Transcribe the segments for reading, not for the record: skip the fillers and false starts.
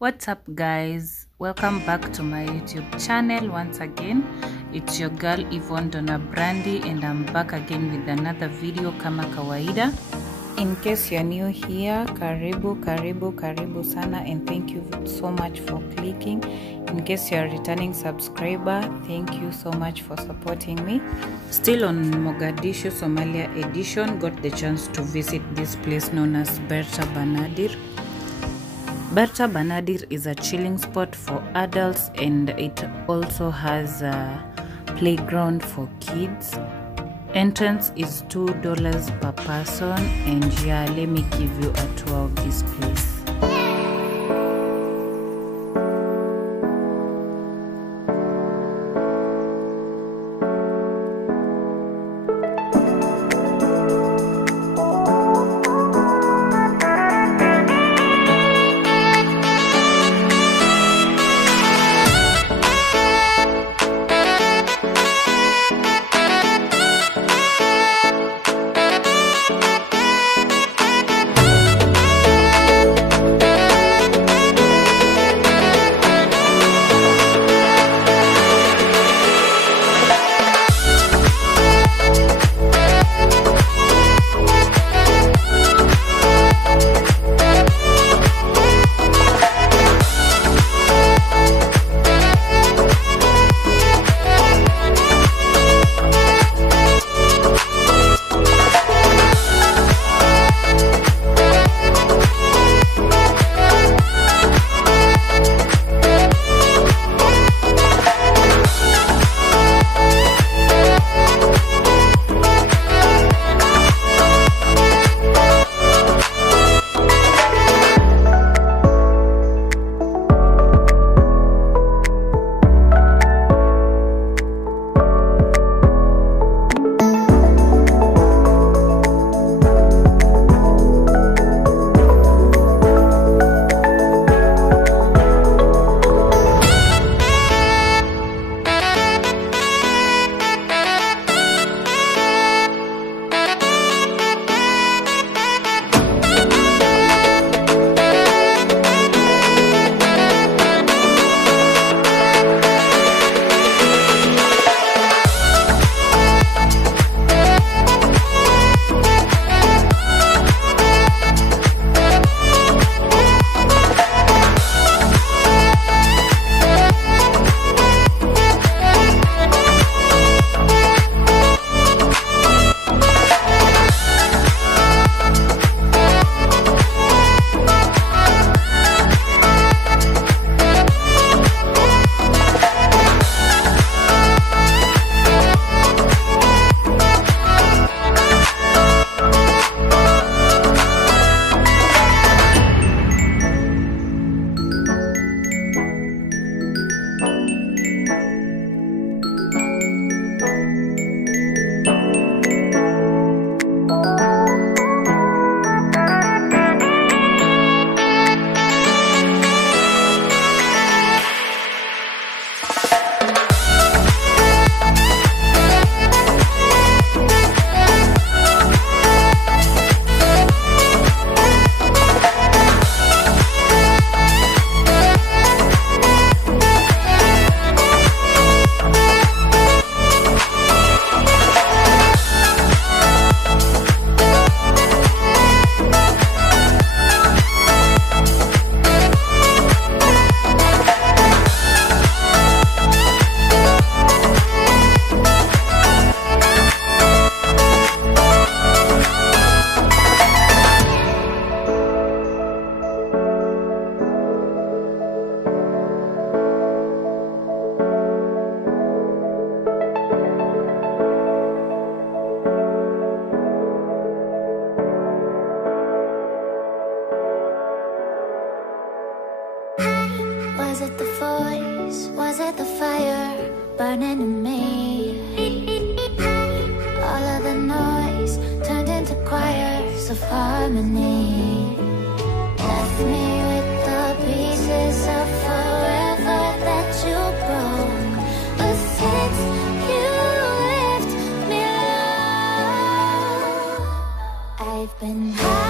What's up guys, welcome back to my YouTube channel once again. It's your girl Yvonne Donna Brandy and I'm back again with another video kama kawaida. In case you're new here, karibu sana, and thank you so much for clicking. In case you're a returning subscriber, thank you so much for supporting me. Still on Mogadishu, Somalia edition, got the chance to visit this place known as Beerta, Banaadir. Beerta Banaadir is a chilling spot for adults and it also has a playground for kids. Entrance is $2 per person, and yeah, let me give you a tour of this place. Was it the voice? Was it the fire burning in me? All of the noise turned into choirs of harmony. Left me with the pieces of forever that you broke. But since you left me low, I've been high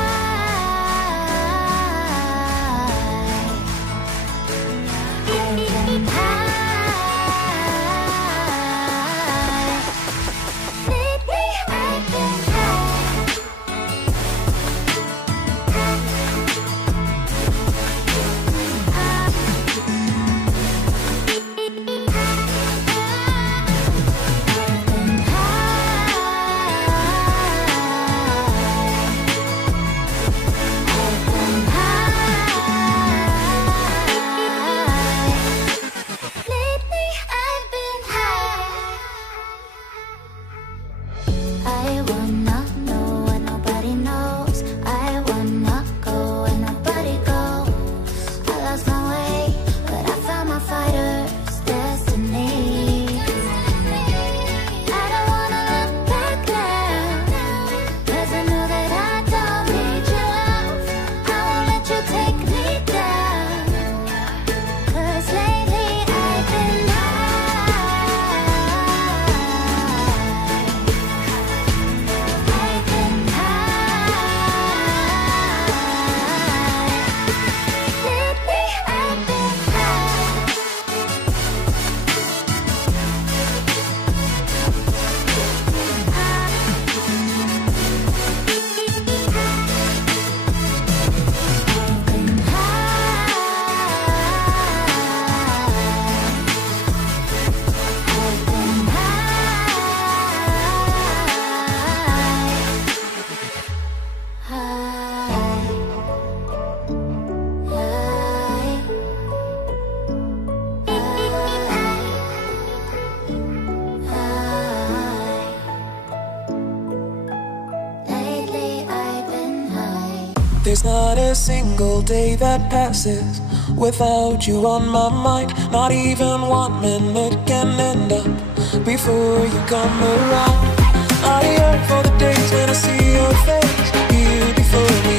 There's not a single day that passes without you on my mind. Not even 1 minute can end up before you come around. I yearn for the days when I see your face here before me.